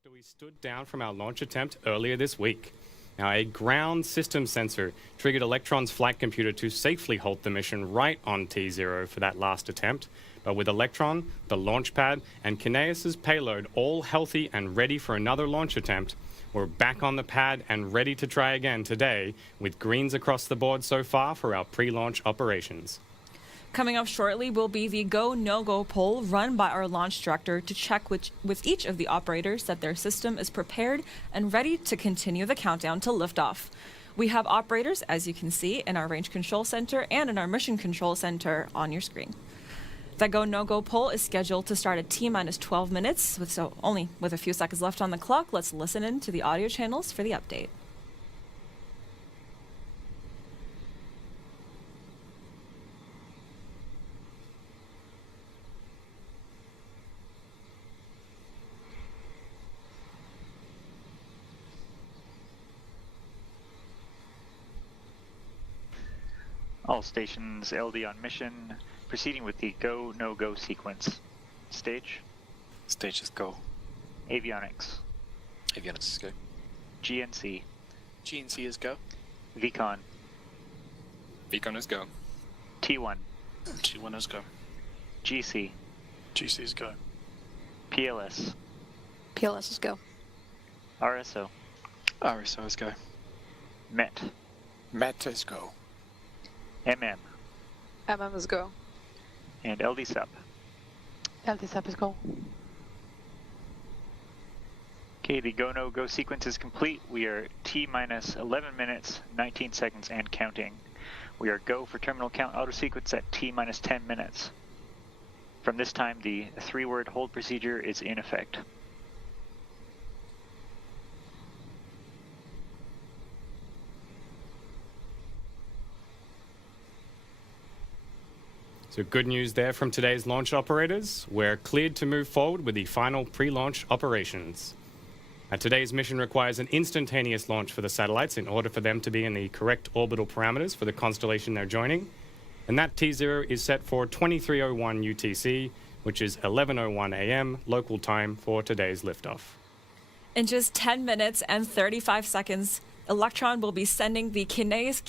after we stood down from our launch attempt earlier this week. Now, a ground system sensor triggered Electron's flight computer to safely halt the mission right on T0 for that last attempt. But with Electron, the launch pad, and Kineis' payload all healthy and ready for another launch attempt, we're back on the pad and ready to try again today, with greens across the board so far for our pre-launch operations. Coming up shortly will be the go, no-go poll run by our launch director to check with each of the operators that their system is prepared and ready to continue the countdown to liftoff. We have operators, as you can see, in our range control center and in our mission control center on your screen. The go, no-go poll is scheduled to start at T-minus 12 minutes, so only with a few seconds left on the clock. Let's listen in to the audio channels for the update. All stations LD on mission, proceeding with the go, no-go sequence. Stage? Stage is go. Avionics? Avionics is go. GNC? GNC is go. VCON? VCON is go. T1? T1 is go. GC? GC is go. PLS? PLS is go. RSO? RSO is go. MET? MET is go. MM? MM is go. And LD sub? LD sub is go. Okay, the go, no-go sequence is complete. We are T-minus 11 minutes, 19 seconds, and counting. We are go for terminal count auto sequence at T-minus 10 minutes. From this time, the 3-word hold procedure is in effect. So good news there from today's launch operators. We're cleared to move forward with the final pre-launch operations. Today's mission requires an instantaneous launch for the satellites in order for them to be in the correct orbital parameters for the constellation they're joining. And that T0 is set for 2301 UTC, which is 11:01 a.m. local time for today's liftoff. In just 10 minutes and 35 seconds, Electron will be sending the Kineis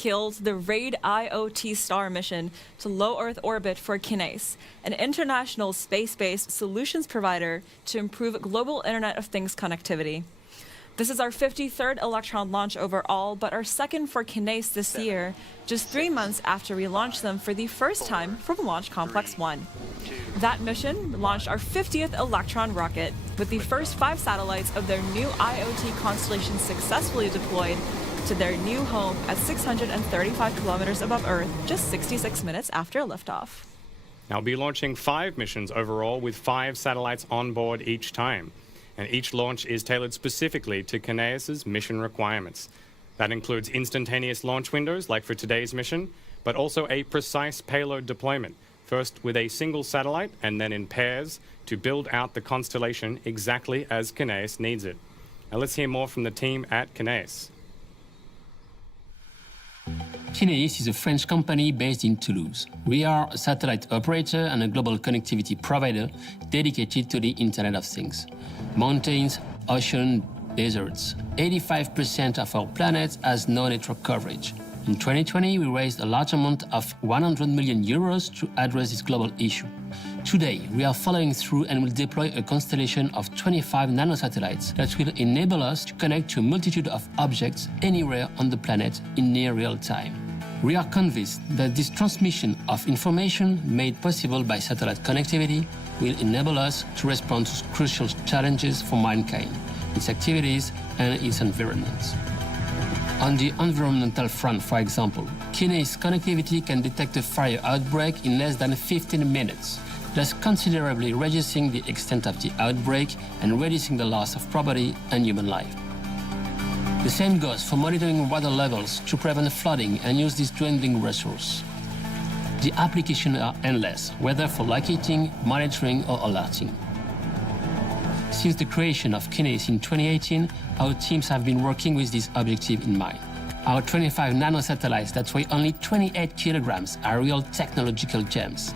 the RadIoT Star mission to low Earth orbit for Kineis, an international space-based solutions provider to improve global Internet of Things connectivity. This is our 53rd Electron launch overall, but our second for Kineis this year, just 3 months after we launched them for the first time from Launch Complex 1. That mission launched our 50th Electron rocket, with the first 5 satellites of their new IoT constellation successfully deployed to their new home at 635 kilometers above Earth, just 66 minutes after liftoff. I'll be launching 5 missions overall with 5 satellites on board each time. And each launch is tailored specifically to Kineis' mission requirements. That includes instantaneous launch windows, like for today's mission, but also a precise payload deployment, first with a single satellite and then in pairs to build out the constellation exactly as Kineis needs it. Now let's hear more from the team at Kineis. Kineis is a French company based in Toulouse. We are a satellite operator and a global connectivity provider dedicated to the Internet of Things. Mountains, ocean, deserts. 85% of our planet has no network coverage. In 2020, we raised a large amount of 100 million euros to address this global issue. Today, we are following through and will deploy a constellation of 25 nanosatellites that will enable us to connect to a multitude of objects anywhere on the planet in near real time. We are convinced that this transmission of information made possible by satellite connectivity will enable us to respond to crucial challenges for mankind, its activities and its environment. On the environmental front, for example, Kineis connectivity can detect a fire outbreak in less than 15 minutes, thus considerably reducing the extent of the outbreak and reducing the loss of property and human life. The same goes for monitoring water levels to prevent flooding and use this dwindling resource. The applications are endless, whether for locating, monitoring, or alerting. Since the creation of Kineis in 2018, our teams have been working with this objective in mind. Our 25 nanosatellites that weigh only 28 kilograms are real technological gems.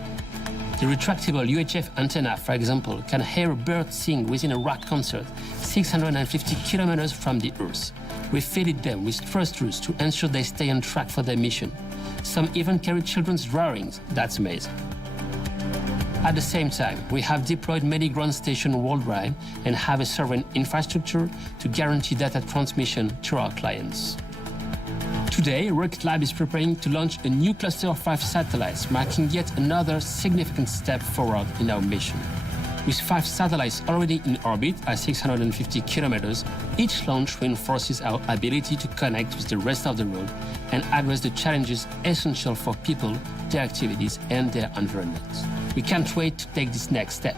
The retractable UHF antenna, for example, can hear a bird sing within a rock concert 650 kilometers from the Earth. We fitted them with thrusters to ensure they stay on track for their mission. Some even carry children's drawings. That's amazing. At the same time, we have deployed many ground stations worldwide and have a sovereign infrastructure to guarantee data transmission to our clients. Today, Rocket Lab is preparing to launch a new cluster of 5 satellites, marking yet another significant step forward in our mission. With 5 satellites already in orbit at 650 kilometers, each launch reinforces our ability to connect with the rest of the world and address the challenges essential for people, their activities, and their environments. We can't wait to take this next step.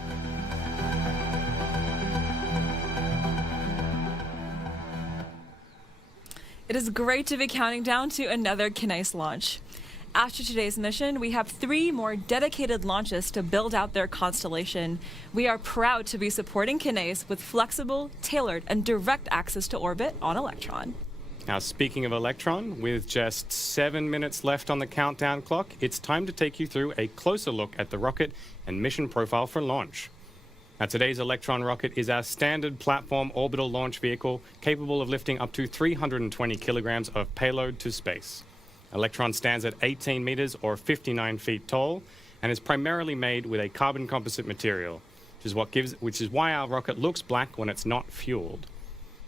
It is great to be counting down to another Kineis launch. After today's mission, we have 3 more dedicated launches to build out their constellation. We are proud to be supporting Kineis with flexible, tailored, and direct access to orbit on Electron. Now, speaking of Electron, with just 7 minutes left on the countdown clock, it's time to take you through a closer look at the rocket and mission profile for launch. Now, today's Electron rocket is our standard platform orbital launch vehicle capable of lifting up to 320 kilograms of payload to space. Electron stands at 18 meters or 59 feet tall and is primarily made with a carbon composite material, which is why our rocket looks black when it's not fueled.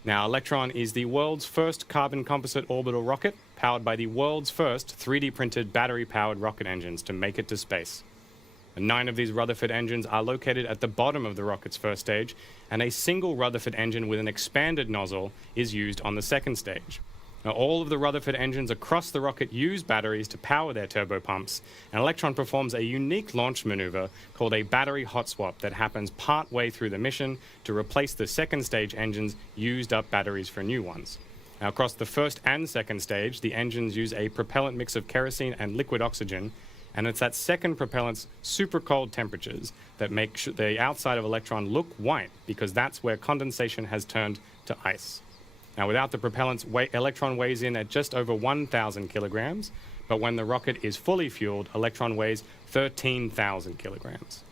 Now, Electron is the world's first carbon composite orbital rocket powered by the world's first 3D printed battery-powered rocket engines to make it to space. 9 of these Rutherford engines are located at the bottom of the rocket's first stage, and a single Rutherford engine with an expanded nozzle is used on the second stage. Now, all of the Rutherford engines across the rocket use batteries to power their turbopumps, and Electron performs a unique launch maneuver called a battery hot swap that happens part-way through the mission to replace the second stage engines' used-up batteries for new ones. Now, across the first and second stage, the engines use a propellant mix of kerosene and liquid oxygen, and it's that second propellant's super cold temperatures that make the outside of Electron look white, because that's where condensation has turned to ice. Now, without the propellants, Electron weighs in at just over 1,000 kilograms, but when the rocket is fully fueled, Electron weighs 13,000 kilograms.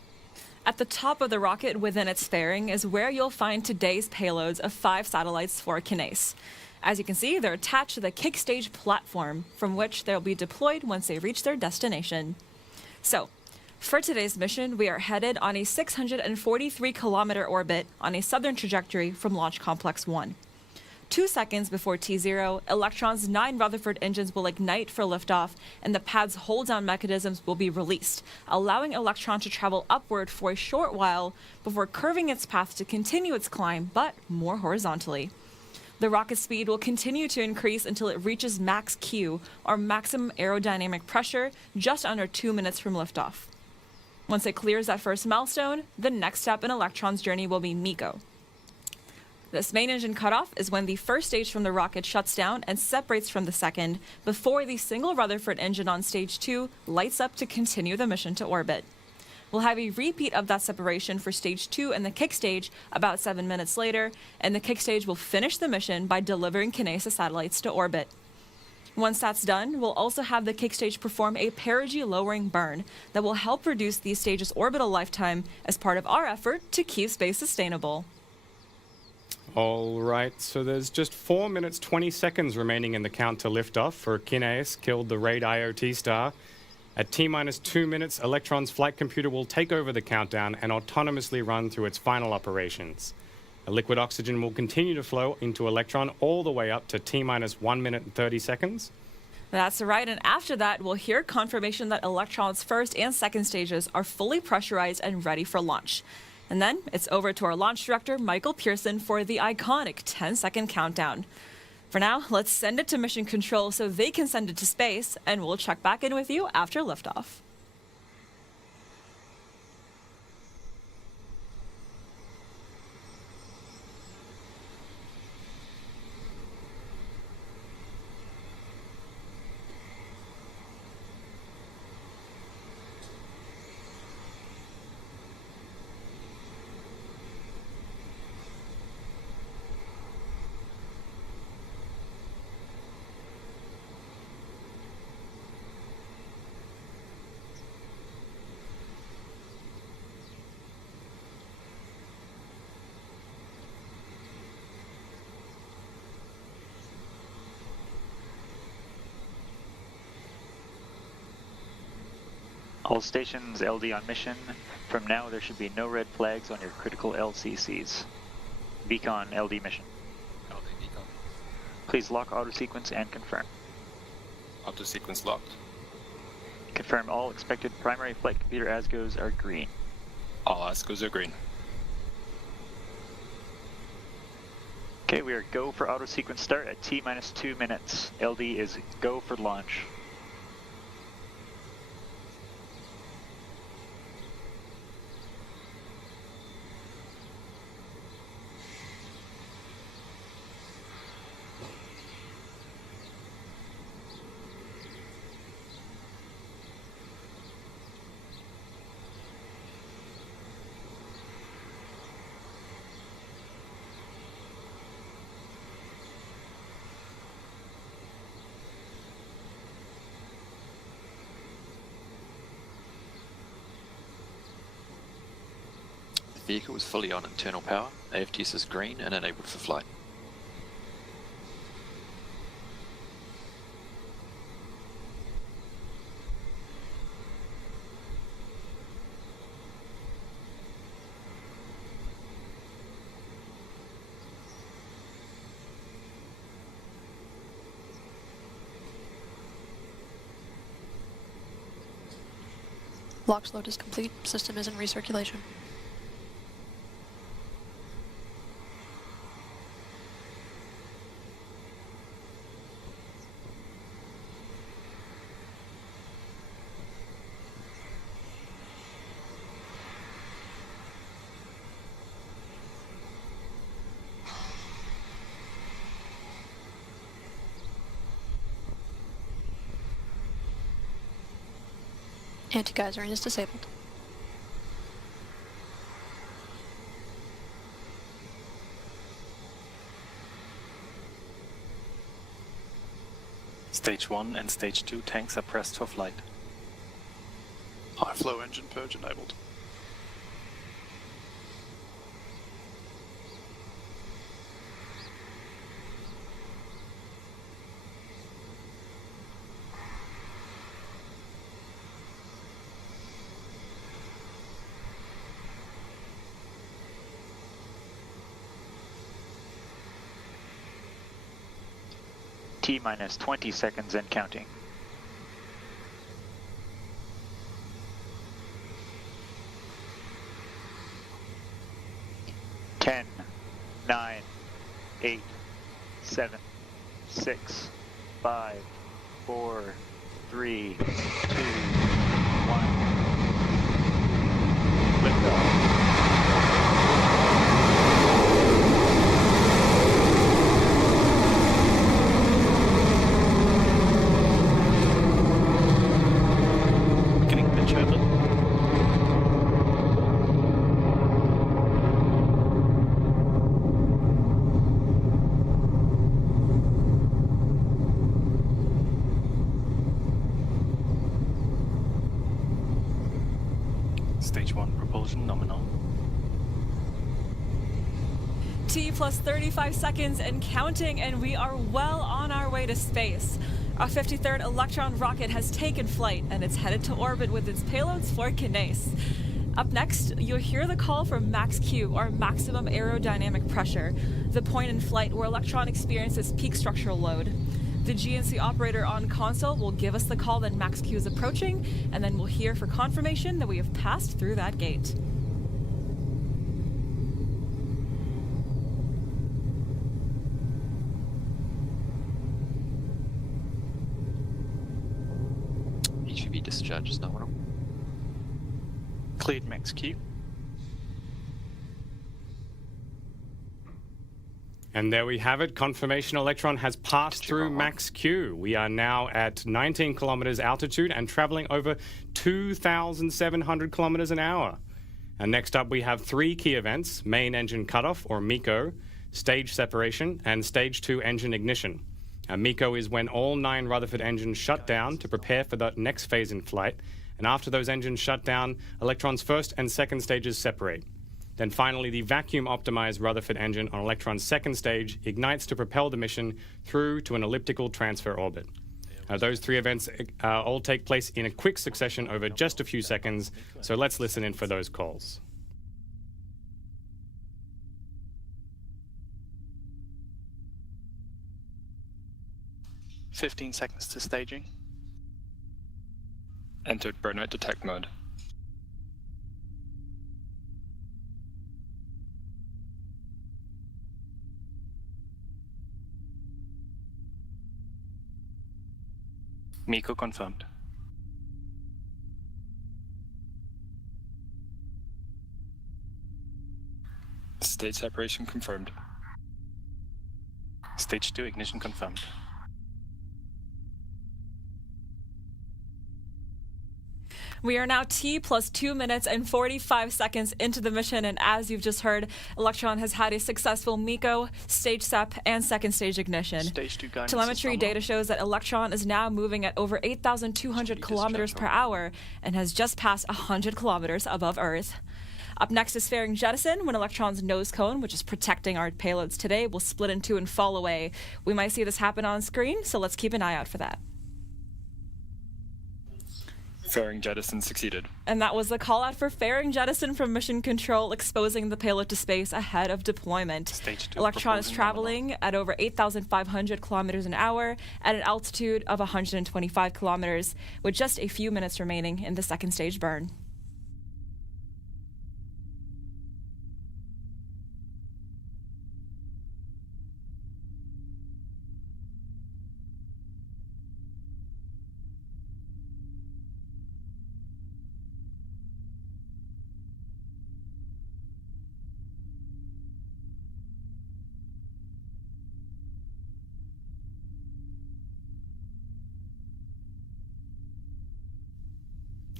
At the top of the rocket within its fairing is where you'll find today's payloads of 5 satellites for Kineis. As you can see, they're attached to the kick stage platform, from which they'll be deployed once they reach their destination. So, for today's mission, we are headed on a 643-kilometer orbit on a southern trajectory from Launch Complex 1. 2 seconds before T0, Electron's 9 Rutherford engines will ignite for liftoff, and the pad's hold-down mechanisms will be released, allowing Electron to travel upward for a short while before curving its path to continue its climb, but more horizontally. The rocket speed will continue to increase until it reaches max Q, or maximum aerodynamic pressure, just under 2 minutes from liftoff. Once it clears that first milestone, the next step in Electron's journey will be MECO. This main engine cutoff is when the first stage from the rocket shuts down and separates from the second, before the single Rutherford engine on stage 2 lights up to continue the mission to orbit. We'll have a repeat of that separation for stage 2 and the kick stage about 7 minutes later, and the kick stage will finish the mission by delivering Kineis satellites to orbit. Once that's done, we'll also have the kick stage perform a perigee lowering burn that will help reduce these stages' orbital lifetime as part of our effort to keep space sustainable. All right, so there's just 4 minutes 20 seconds remaining in the count to liftoff for Kineis killed the RadIoT star. At T-minus 2 minutes, Electron's flight computer will take over the countdown and autonomously run through its final operations. A liquid oxygen will continue to flow into Electron all the way up to T-minus 1 minute and 30 seconds. That's right, and after that, we'll hear confirmation that Electron's first and second stages are fully pressurized and ready for launch. And then it's over to our launch director, Michael Pearson, for the iconic 10-second countdown. For now, let's send it to Mission Control so they can send it to space, and we'll check back in with you after liftoff. All stations LD on mission. From now, there should be no red flags on your critical LCCs. Beacon LD mission. LD beacon. Please lock auto sequence and confirm. Auto sequence locked. Confirm all expected primary flight computer ASGOs are green. All ASCOs are green. Okay, we are go for auto sequence start at T-minus 2 minutes. LD is go for launch. The vehicle is fully on internal power. AFTS is green and enabled for flight. LOX load is complete. System is in recirculation. Anti-geysering is disabled. Stage 1 and Stage 2 tanks are pressed for flight. High flow engine purge enabled. T-minus 20 seconds and counting. Ten, 9, 8, 7, 6, 5, 4, 3, 2, 1. Liftoff. Stage 1 propulsion nominal. T plus 35 seconds and counting, and we are well on our way to space. Our 53rd Electron rocket has taken flight, and it's headed to orbit with its payloads for Kineis. Up next, you'll hear the call from max Q, or maximum aerodynamic pressure, the point in flight where Electron experiences peak structural load. The GNC operator on console will give us the call that max Q is approaching, and then we'll hear for confirmation that we have passed through that gate. HVB discharge is nominal. Cleared max Q. And there we have it. Confirmation Electron has passed through max Q. We are now at 19 kilometers altitude and traveling over 2,700 kilometers an hour. And next up, we have 3 key events: main engine cutoff, or MECO, stage separation, and stage 2 engine ignition. MECO is when all 9 Rutherford engines shut down to prepare for the next phase in flight. And after those engines shut down, Electron's first and second stages separate. Then finally, the vacuum-optimized Rutherford engine on Electron's second stage ignites to propel the mission through to an elliptical transfer orbit. Those three events all take place in a quick succession over just a few seconds, so let's listen in for those calls. "15 seconds to staging. Entered burnout detect mode. MECO confirmed. Stage separation confirmed. Stage 2 ignition confirmed. We are now T plus 2 minutes and 45 seconds into the mission, and as you've just heard, Electron has had a successful MECO, stage SEP, and second stage ignition. Stage 2 guidance Telemetry is data shows that Electron is now moving at over 8,200 kilometers per hour and has just passed 100 kilometers above Earth. Up next is fairing jettison, when Electron's nose cone, which is protecting our payloads today, will split in two and fall away. We might see this happen on screen, so let's keep an eye out for that. Fairing jettison succeeded. And that was the call out for fairing jettison from Mission Control, exposing the payload to space ahead of deployment. Stage 2 Electron is proposing traveling at over 8,500 kilometers an hour at an altitude of 125 kilometers, with just a few minutes remaining in the second stage burn.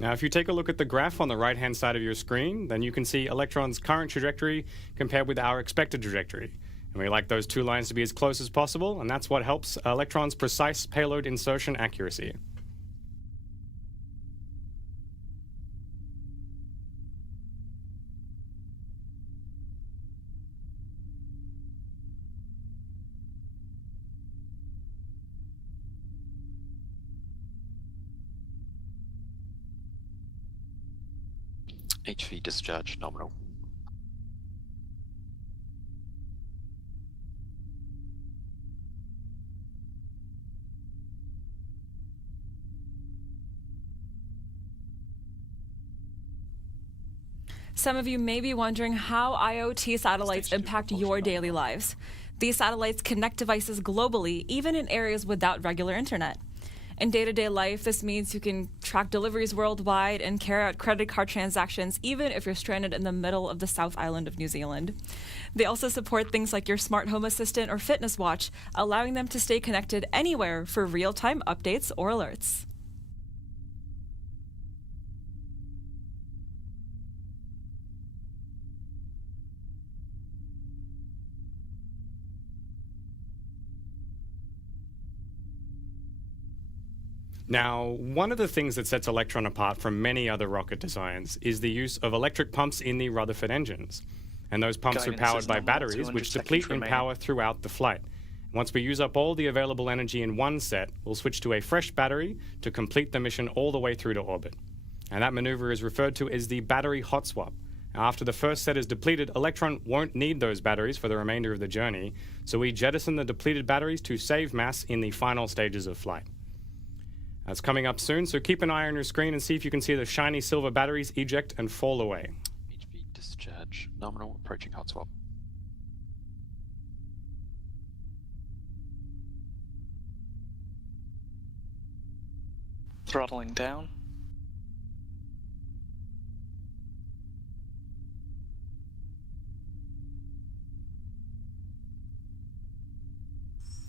Now, if you take a look at the graph on the right-hand side of your screen, then you can see Electron's current trajectory compared with our expected trajectory. And we like those two lines to be as close as possible, and that's what helps Electron's precise payload insertion accuracy. HV discharge nominal. Some of you may be wondering how IoT satellites impact your daily lives. These satellites connect devices globally, even in areas without regular internet. In day-to-day life, this means you can track deliveries worldwide and carry out credit card transactions, even if you're stranded in the middle of the South Island of New Zealand. They also support things like your smart home assistant or fitness watch, allowing them to stay connected anywhere for real-time updates or alerts. Now, one of the things that sets Electron apart from many other rocket designs is the use of electric pumps in the Rutherford engines. And those pumps Guidance are powered is by nominal, batteries, 200 which seconds deplete in remaining. power throughout the flight. Once we use up all the available energy in one set, we'll switch to a fresh battery to complete the mission all the way through to orbit. And that maneuver is referred to as the battery hot swap. Now, after the first set is depleted, Electron won't need those batteries for the remainder of the journey, so we jettison the depleted batteries to save mass in the final stages of flight. That's coming up soon, so keep an eye on your screen and see if you can see the shiny silver batteries eject and fall away. HV discharge nominal, approaching hot swap. Throttling down.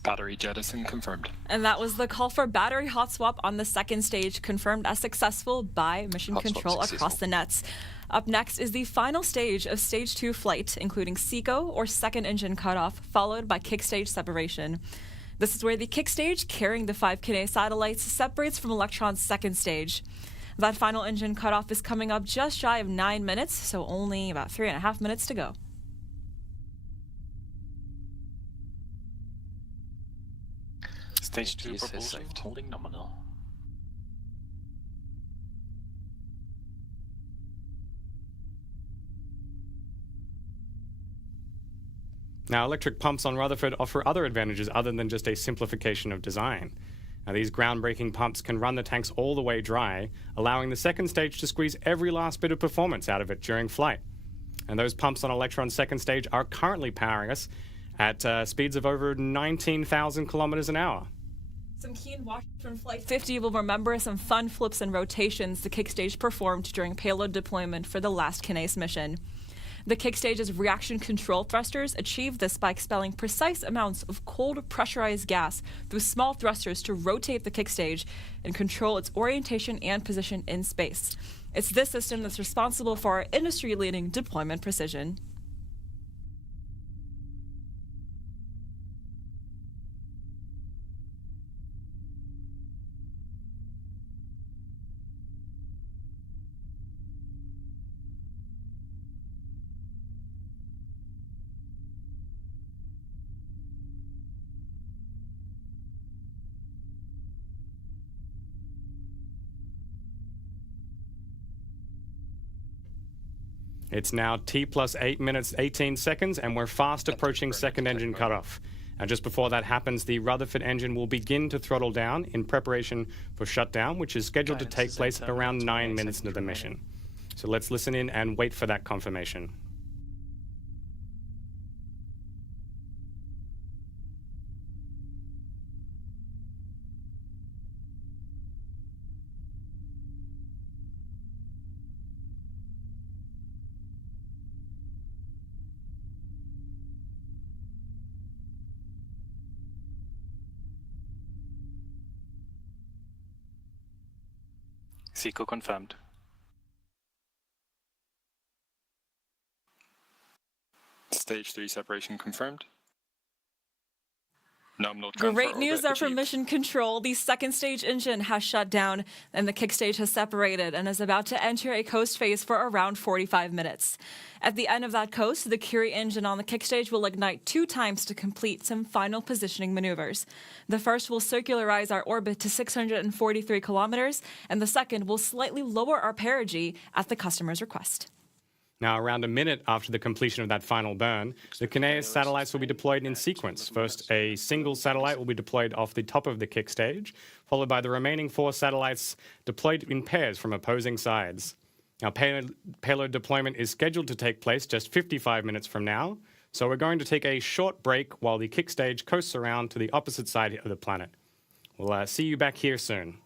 Battery jettison confirmed. And that was the call for battery hot swap on the second stage, confirmed as successful by Mission Hot swap Control across successful. the nets. Up next is the final stage of Stage 2 flight, including SECO, or second engine cutoff, followed by kick stage separation. This is where the kick stage, carrying the 5 Kineis satellites, separates from Electron's second stage. That final engine cutoff is coming up just shy of 9 minutes, so only about 3.5 minutes to go. Stage 2 AFTs has propulsion saved. holding nominal. Now, electric pumps on Rutherford offer other advantages other than just a simplification of design. Now, these groundbreaking pumps can run the tanks all the way dry, allowing the second stage to squeeze every last bit of performance out of it during flight. And those pumps on Electron's second stage are currently powering us at speeds of over 19,000 kilometers an hour. Some keen watchers from Flight 50 will remember some fun flips and rotations the kickstage performed during payload deployment for the last Kineis mission. The kickstage's reaction control thrusters achieved this by expelling precise amounts of cold pressurized gas through small thrusters to rotate the kickstage and control its orientation and position in space. It's this system that's responsible for our industry-leading deployment precision. It's now T plus 8 minutes 18 seconds, and we're fast approaching second engine cutoff. And just before that happens, the Rutherford engine will begin to throttle down in preparation for shutdown, which is scheduled to take place around 9 minutes into the mission. So let's listen in and wait for that confirmation. Seco confirmed. Stage 3 separation confirmed. Nominal transfer Great news orbit there from achieved. Mission Control. The second stage engine has shut down and the kickstage has separated and is about to enter a coast phase for around 45 minutes. At the end of that coast, the Curie engine on the kickstage will ignite 2 times to complete some final positioning maneuvers. The first will circularize our orbit to 643 kilometers, and the second will slightly lower our perigee at the customer's request. Now, around a minute after the completion of that final burn, the Kineis satellites will be deployed in sequence. First, a single satellite will be deployed off the top of the kick stage, followed by the remaining 4 satellites deployed in pairs from opposing sides. Now, payload deployment is scheduled to take place just 55 minutes from now, so we're going to take a short break while the kick stage coasts around to the opposite side of the planet. We'll see you back here soon.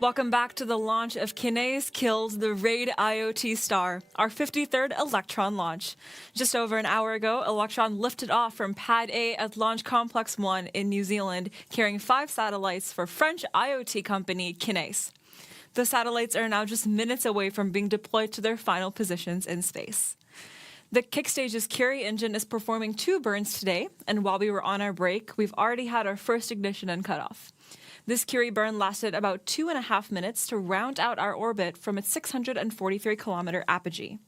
Welcome back to the launch of Kineis killed the RadIoT star, our 53rd Electron launch. Just over an hour ago, Electron lifted off from Pad A at Launch Complex 1 in New Zealand, carrying 5 satellites for French IoT company Kineis. The satellites are now just minutes away from being deployed to their final positions in space. The Kickstage's Curie engine is performing 2 burns today, and while we were on our break, we've already had our first ignition and cutoff. This Curie burn lasted about 2.5 minutes to round out our orbit from its 643-kilometer apogee.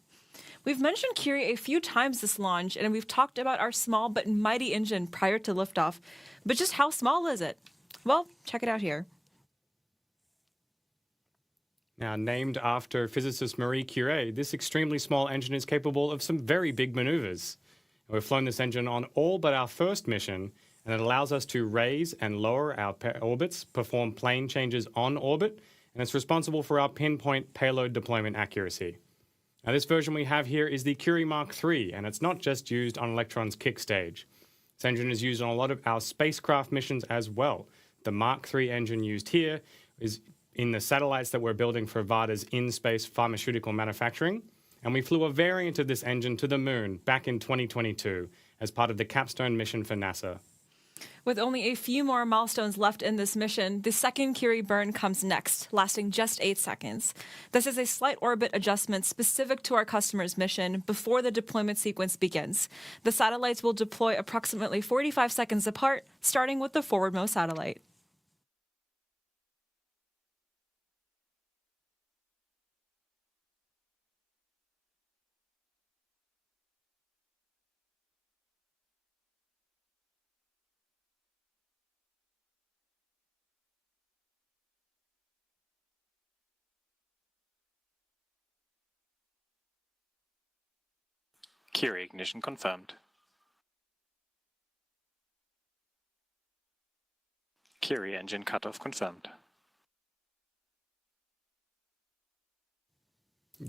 We've mentioned Curie a few times this launch, and we've talked about our small but mighty engine prior to liftoff. But just how small is it? Well, check it out here. Now, named after physicist Marie Curie, this extremely small engine is capable of some very big maneuvers. We've flown this engine on all but our first mission, and it allows us to raise and lower our orbits, perform plane changes on orbit, and it's responsible for our pinpoint payload deployment accuracy. Now, this version we have here is the Curie Mark III, and it's not just used on Electron's kick stage. This engine is used on a lot of our spacecraft missions as well. The Mark III engine used here is in the satellites that we're building for Varda's in-space pharmaceutical manufacturing, and we flew a variant of this engine to the moon back in 2022 as part of the Capstone mission for NASA. With only a few more milestones left in this mission, the second Curie burn comes next, lasting just 8 seconds. This is a slight orbit adjustment specific to our customer's mission before the deployment sequence begins. The satellites will deploy approximately 45 seconds apart, starting with the forwardmost satellite. Curie ignition confirmed. Curie engine cutoff confirmed.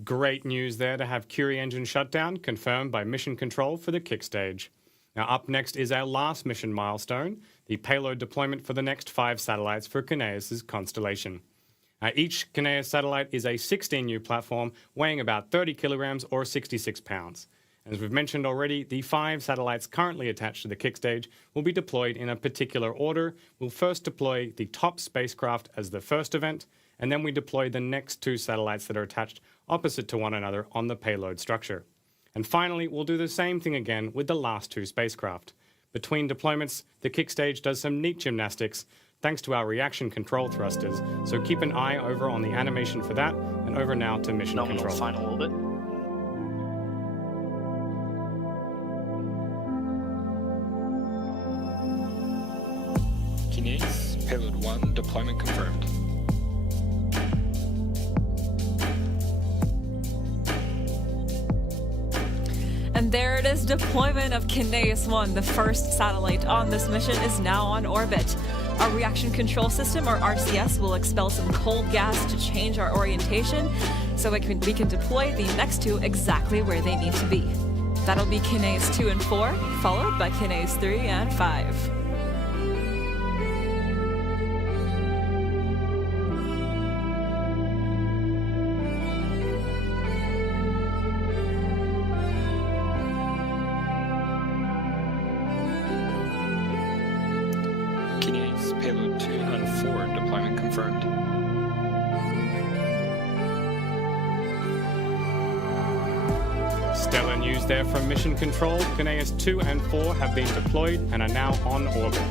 Great news there to have Curie engine shutdown confirmed by mission control for the kick stage. Now up next is our last mission milestone, the payload deployment for the next 5 satellites for Kineis' constellation. Each Kineis satellite is a 16U platform weighing about 30 kilograms or 66 pounds. As we've mentioned already, the 5 satellites currently attached to the kick stage will be deployed in a particular order. We'll first deploy the top spacecraft as the first event, and then we deploy the next 2 satellites that are attached opposite to one another on the payload structure. And finally, we'll do the same thing again with the last 2 spacecraft. Between deployments, the kick stage does some neat gymnastics thanks to our reaction control thrusters, so keep an eye over on the animation for that, and over now to mission Nominal control. final orbit. Kineis, payload 1, deployment confirmed. And there it is, deployment of Kineis 1, the first satellite on this mission, is now on orbit. Our reaction control system, or RCS, will expel some cold gas to change our orientation so we can deploy the next 2 exactly where they need to be. That'll be Kineis 2 and 4, followed by Kineis 3 and 5. Kineis, payload 2 and 4, deployment confirmed. Stellar news there from Mission Control. Kineis 2 and 4 have been deployed and are now on orbit.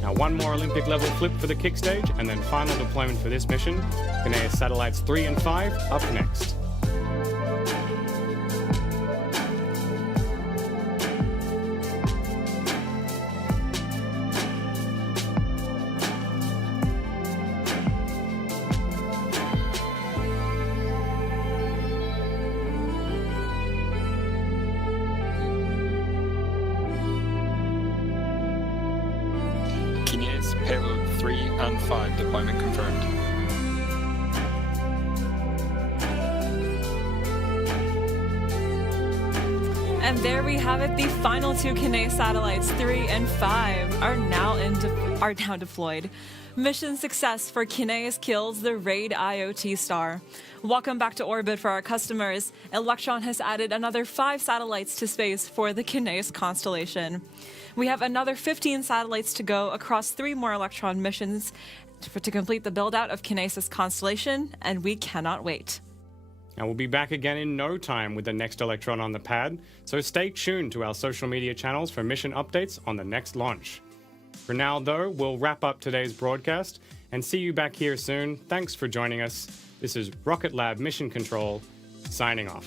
Now one more Olympic level flip for the kick stage and then final deployment for this mission. Kineis satellites 3 and 5 up next. Payload 3 and 5 deployment confirmed. And there we have it. The final two Kineis satellites, 3 and 5, are now deployed. Mission success for Kineis kills the RadIoT star. Welcome back to orbit for our customers. Electron has added another 5 satellites to space for the Kineis constellation. We have another 15 satellites to go across 3 more Electron missions to complete the build-out of Kineis' constellation, and we cannot wait. And we'll be back again in no time with the next Electron on the pad, so stay tuned to our social media channels for mission updates on the next launch. For now, though, we'll wrap up today's broadcast and see you back here soon. Thanks for joining us. This is Rocket Lab Mission Control, signing off.